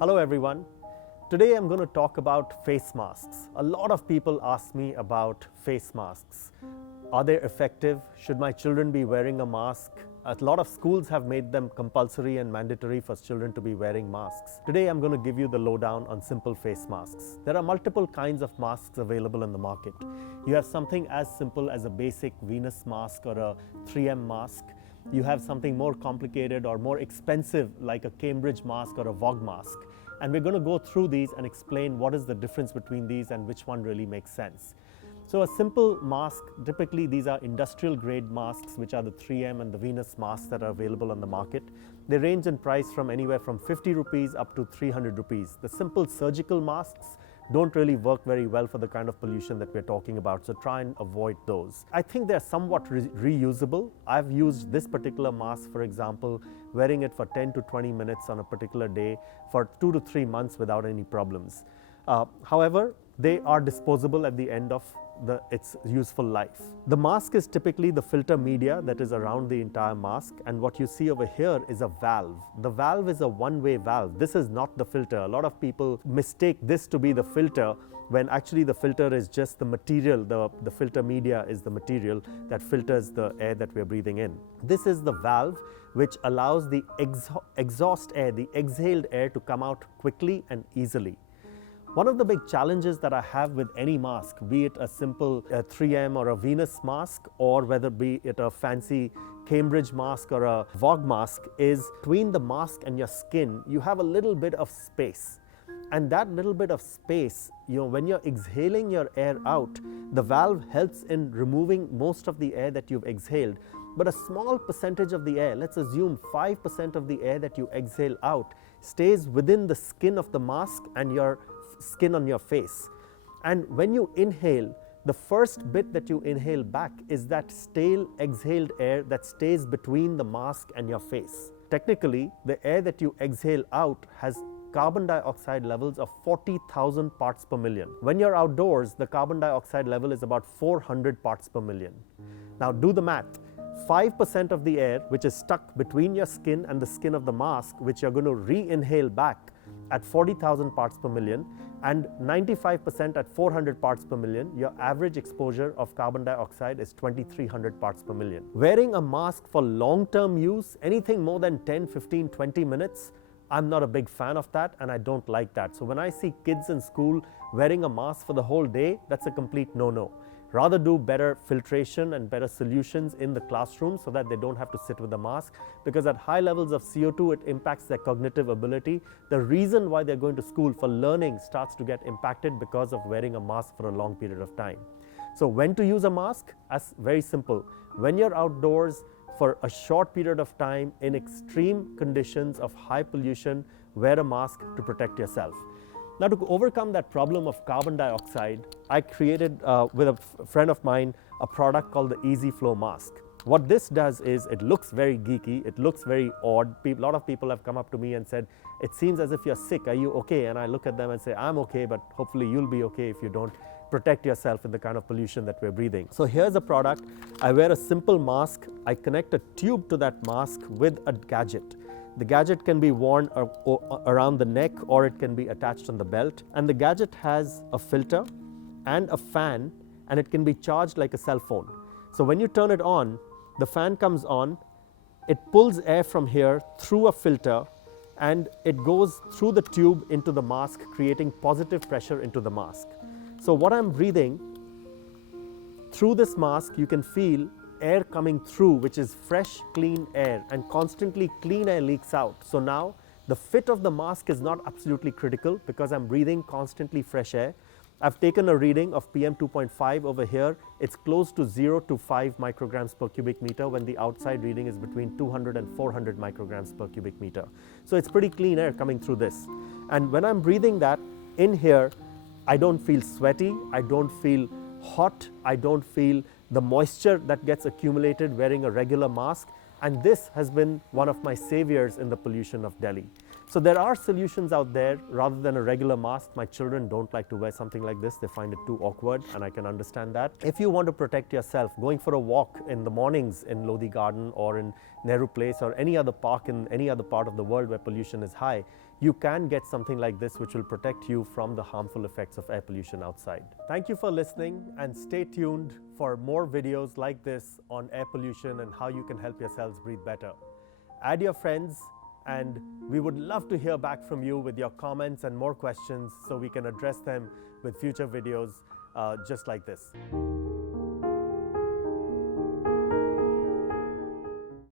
Hello everyone. Today I'm going to talk about face masks. A lot of people ask me about face masks. Are they effective? Should my children be wearing a mask? A lot of schools have made them compulsory and mandatory for children to be wearing masks. Today I'm going to give you the lowdown on simple face masks. There are multiple kinds of masks available in the market. You have something as simple as a basic venous mask or a 3M mask. You have something more complicated or more expensive like a Cambridge mask or a Vogue mask. And we're going to go through these and explain what is the difference between these and which one really makes sense. So a simple mask, typically these are industrial grade masks, which are the 3M and the venous masks that are available on the market. They range in price from anywhere from 50 rupees up to 300 rupees. The simple surgical masks don't really work very well for the kind of pollution that we're talking about, so try and avoid those. I think they're somewhat reusable. I've used this particular mask, for example, wearing it for 10 to 20 minutes on a particular day for 2 to 3 months without any problems. However, they are disposable at the end of its useful life. The mask is typically the filter media that is around the entire mask, and what you see over here is a valve. The valve is a one-way valve. This is not the filter. A lot of people mistake this to be the filter when actually the filter is just the material. The filter media is the material that filters the air that we're breathing in. This is the valve which allows the exhaust air, the exhaled air, to come out quickly and easily. One of the big challenges that I have with any mask, be it a simple 3M or a venous mask, or whether be it a fancy Cambridge mask or a Vogue mask, is between the mask and your skin, you have a little bit of space. And that little bit of space, when you're exhaling your air out, the valve helps in removing most of the air that you've exhaled. But a small percentage of the air, let's assume 5% of the air that you exhale out, stays within the skin of the mask and your skin on your face. And when you inhale, the first bit that you inhale back is that stale exhaled air that stays between the mask and your face. Technically, the air that you exhale out has carbon dioxide levels of 40,000 parts per million. When you're outdoors, the carbon dioxide level is about 400 parts per million. Now do the math. 5% of the air which is stuck between your skin and the skin of the mask, which you're going to re-inhale back at 40,000 parts per million, and 95% at 400 parts per million, your average exposure of carbon dioxide is 2,300 parts per million. Wearing a mask for long-term use, anything more than 10, 15, 20 minutes, I'm not a big fan of that, and I don't like that. So when I see kids in school wearing a mask for the whole day, that's a complete no-no. Rather do better filtration and better solutions in the classroom so that they don't have to sit with a mask, because at high levels of CO2 it impacts their cognitive ability. The reason why they're going to school for learning starts to get impacted because of wearing a mask for a long period of time. So when to use a mask? That's very simple. When you're outdoors for a short period of time in extreme conditions of high pollution, wear a mask to protect yourself. Now, to overcome that problem of carbon dioxide, I created with a friend of mine a product called the Easy Flow mask. What this does is it looks very geeky, it looks very odd. A lot of people have come up to me and said, it seems as if you're sick, are you okay? And I look at them and say, I'm okay, but hopefully you'll be okay if you don't protect yourself in the kind of pollution that we're breathing. So here's a product. I wear a simple mask. I connect a tube to that mask with a gadget. The gadget can be worn around the neck, or it can be attached on the belt. And the gadget has a filter and a fan, and it can be charged like a cell phone. So when you turn it on, the fan comes on, it pulls air from here through a filter, and it goes through the tube into the mask, creating positive pressure into the mask. So what I'm breathing through this mask, you can feel air coming through, which is fresh, clean air, and constantly clean air leaks out. So now the fit of the mask is not absolutely critical because I'm breathing constantly fresh air. I've taken a reading of PM 2.5 over here. It's close to 0 to 5 micrograms per cubic meter when the outside reading is between 200 and 400 micrograms per cubic meter. So it's pretty clean air coming through this. And when I'm breathing that in here, I don't feel sweaty, I don't feel hot, I don't feel the moisture that gets accumulated wearing a regular mask, and this has been one of my saviors in the pollution of Delhi. So there are solutions out there rather than a regular mask. My children don't like to wear something like this. They find it too awkward, and I can understand that. If you want to protect yourself, going for a walk in the mornings in Lodi Garden or in Nehru Place or any other park in any other part of the world where pollution is high, you can get something like this which will protect you from the harmful effects of air pollution outside. Thank you for listening, and stay tuned for more videos like this on air pollution and how you can help yourselves breathe better. Add your friends, and we would love to hear back from you with your comments and more questions so we can address them with future videos just like this.